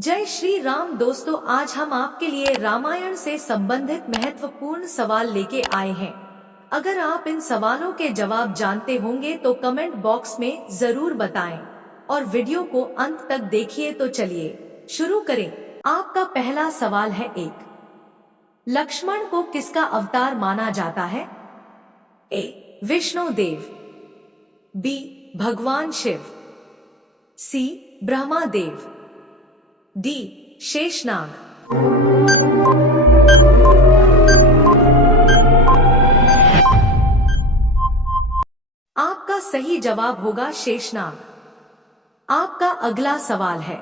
जय श्री राम दोस्तों, आज हम आपके लिए रामायण से संबंधित महत्वपूर्ण सवाल लेके आए हैं। अगर आप इन सवालों के जवाब जानते होंगे तो कमेंट बॉक्स में जरूर बताएं और वीडियो को अंत तक देखिए। तो चलिए शुरू करें। आपका पहला सवाल है लक्ष्मण को किसका अवतार माना जाता है? ए. विष्णु देव, बी. भगवान शिव, सी. ब्रह्मा देव, डी. शेषनाग। आपका सही जवाब होगा शेषनाग। आपका अगला सवाल है,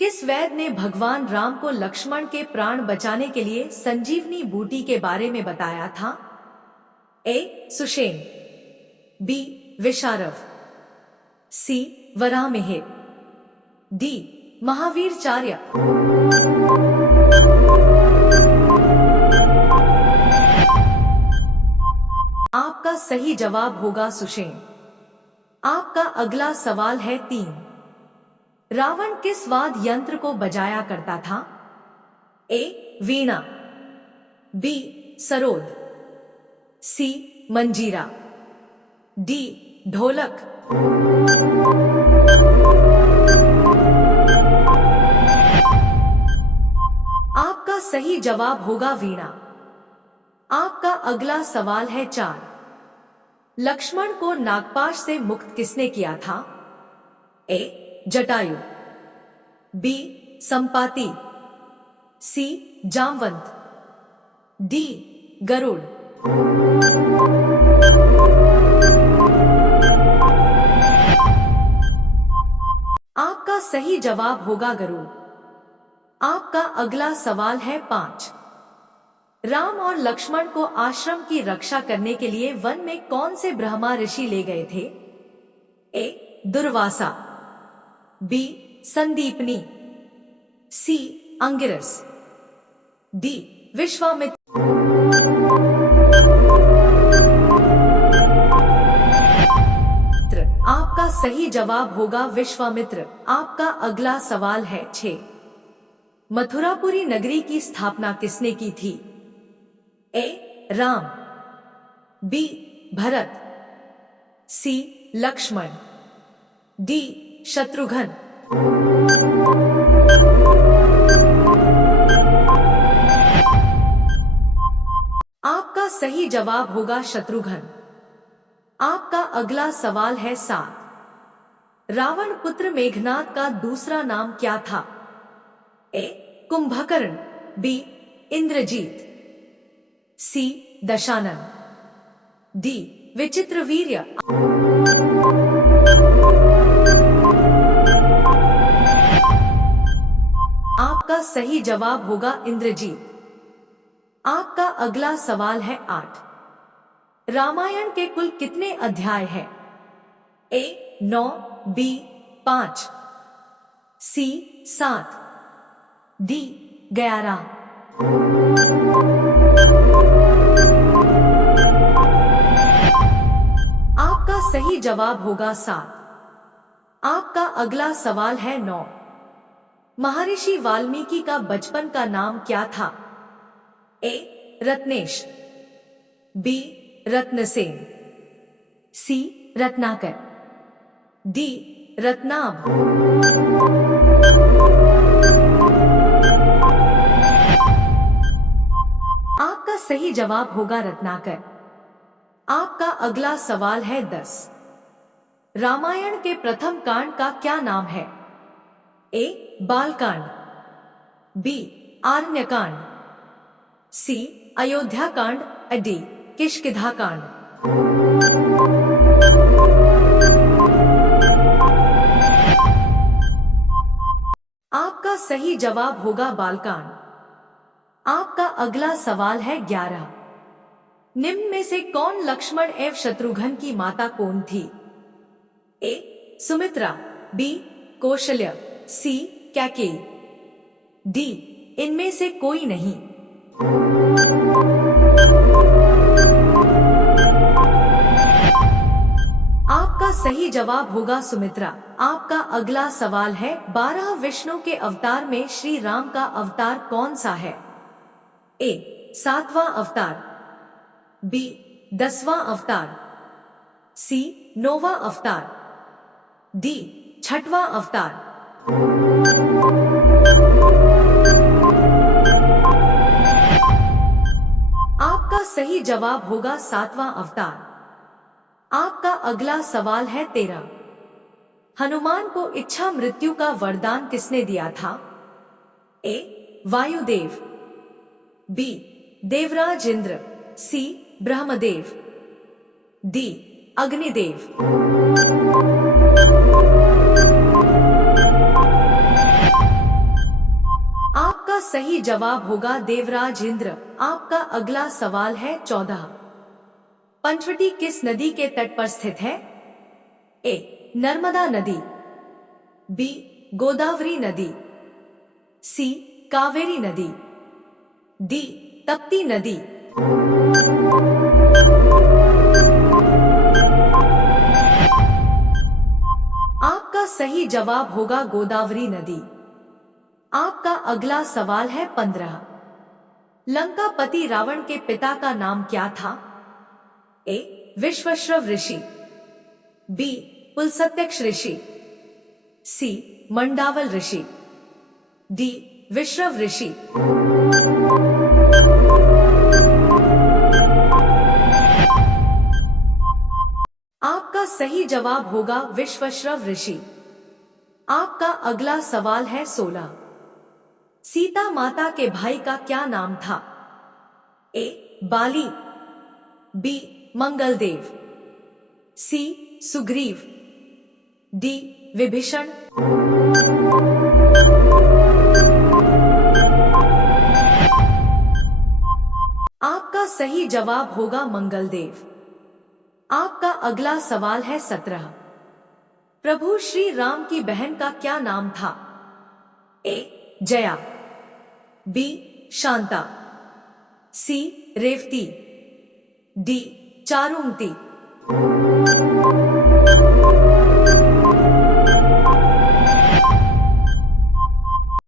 किस वैद्य ने भगवान राम को लक्ष्मण के प्राण बचाने के लिए संजीवनी बूटी के बारे में बताया था? ए. सुषेण, बी. विशारव, सी. वराहमिहिर, डी. महावीरचार्य। आपका सही जवाब होगा सुषेण। आपका अगला सवाल है 3. रावण किस वाद्य यंत्र को बजाया करता था? ए. वीणा, बी. सरोद, सी. मंजीरा, डी. ढोलक। आपका सही जवाब होगा वीणा। आपका अगला सवाल है 4. लक्ष्मण को नागपाश से मुक्त किसने किया था? ए. जटायु, बी. संपाति, सी. जामवंत, डी. गरुड़। आपका सही जवाब होगा गरुड़। आपका अगला सवाल है 5. राम और लक्ष्मण को आश्रम की रक्षा करने के लिए वन में कौन से ब्रह्मा ऋषि ले गए थे? ए. दुर्वासा, बी. संदीपनी, सी. अंगिरस, डी. विश्वामित्र। आपका सही जवाब होगा विश्वामित्र। आपका अगला सवाल है 6. मथुरापुरी नगरी की स्थापना किसने की थी? ए. राम, बी. भरत, सी. लक्ष्मण, डी. शत्रुघ्न। आपका सही जवाब होगा शत्रुघ्न। आपका अगला सवाल है 7. रावण पुत्र मेघनाद का दूसरा नाम क्या था? ए. कुंभकर्ण, बी. इंद्रजीत, सी. दशानन, डी. विचित्रवीर्य। आपका सही जवाब होगा इंद्रजीत। आपका अगला सवाल है 8. रामायण के कुल कितने अध्याय हैं? ए. 9, बी. 5, सी. 7, डी. 11। आपका सही जवाब होगा 7। आपका अगला सवाल है 9. महर्षि वाल्मीकि का बचपन का नाम क्या था? ए. रत्नेश, बी. रत्नसेन, सी. रत्नाकर, डी. रत्नाभ। आपका सही जवाब होगा रत्नाकर। आपका अगला सवाल है 10. रामायण के प्रथम कांड का क्या नाम है? ए. बालकांड, बी. आरण्यकांड, सी. अयोध्याकांड, डी. किष्किंधाकांड। आपका सही जवाब होगा बालकांड। आपका अगला सवाल है 11. निम्न में से कौन लक्ष्मण एवं शत्रुघ्न की माता कौन थी? ए. सुमित्रा, बी. कौशल्या, सी. कैकेयी, डी. इनमें से कोई नहीं। आपका सही जवाब होगा सुमित्रा। आपका अगला सवाल है, 12 विष्णु के अवतार में श्री राम का अवतार कौन सा है? ए 7वां अवतार, बी 10वां अवतार, सी 9वां अवतार, डी 6वां अवतार। आपका सही जवाब होगा 7वां अवतार। आपका अगला सवाल है 13। हनुमान को इच्छा मृत्यु का वरदान किसने दिया था? ए वायुदेव, बी देवराज इंद्र, सी ब्रह्मदेव, डी अग्निदेव। आपका सही जवाब होगा देवराज इंद्र। आपका अगला सवाल है 14। पंचवटी किस नदी के तट पर स्थित है? ए नर्मदा नदी, बी गोदावरी नदी, सी कावेरी नदी, डी तप्ती नदी। आपका सही जवाब होगा गोदावरी नदी। आपका अगला सवाल है 15। लंकापति रावण के पिता का नाम क्या था? ए विश्वश्रव ऋषि, बी पुलस्त्यक्ष ऋषि, सी मंडावल ऋषि, डी विश्रव ऋषि। आपका सही जवाब होगा विश्वश्रव ऋषि। आपका अगला सवाल है 16। सीता माता के भाई का क्या नाम था? ए बाली, बी मंगलदेव, सी सुग्रीव, डी विभीषण। आपका सही जवाब होगा मंगलदेव। आपका अगला सवाल है 17। प्रभु श्री राम की बहन का क्या नाम था? ए जया, बी शांता, सी रेवती, डी चारुमती।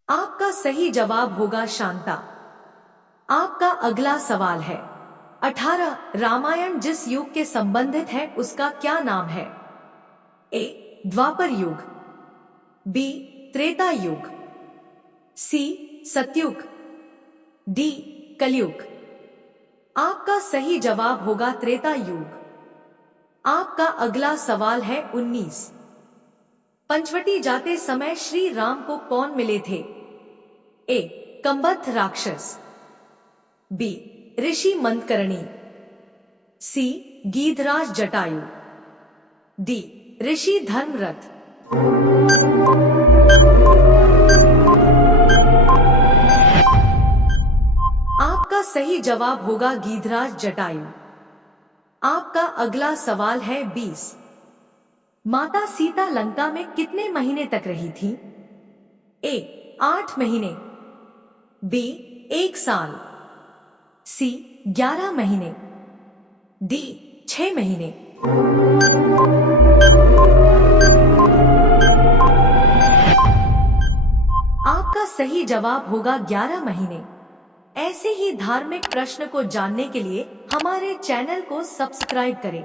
आपका सही जवाब होगा शांता। आपका अगला सवाल है 18। रामायण जिस युग के संबंधित है उसका क्या नाम है? ए द्वापर युग, बी त्रेता युग, सी सतयुग, डी कलयुग। आपका सही जवाब होगा त्रेता युग। आपका अगला सवाल है 19। पंचवटी जाते समय श्री राम को कौन मिले थे? ए कंबथ राक्षस, बी ऋषि मंदकर्णी, सी गीधराज जटायु, डी ऋषि धर्मरथ। आपका सही जवाब होगा गीधराज जटायु। आपका अगला सवाल है 20। माता सीता लंका में कितने महीने तक रही थी? ए 8 महीने, बी 1 साल, सी 11 महीने, डी 6 महीने। आपका सही जवाब होगा 11 महीने। ऐसे ही धार्मिक प्रश्न को जानने के लिए हमारे चैनल को सब्सक्राइब करें।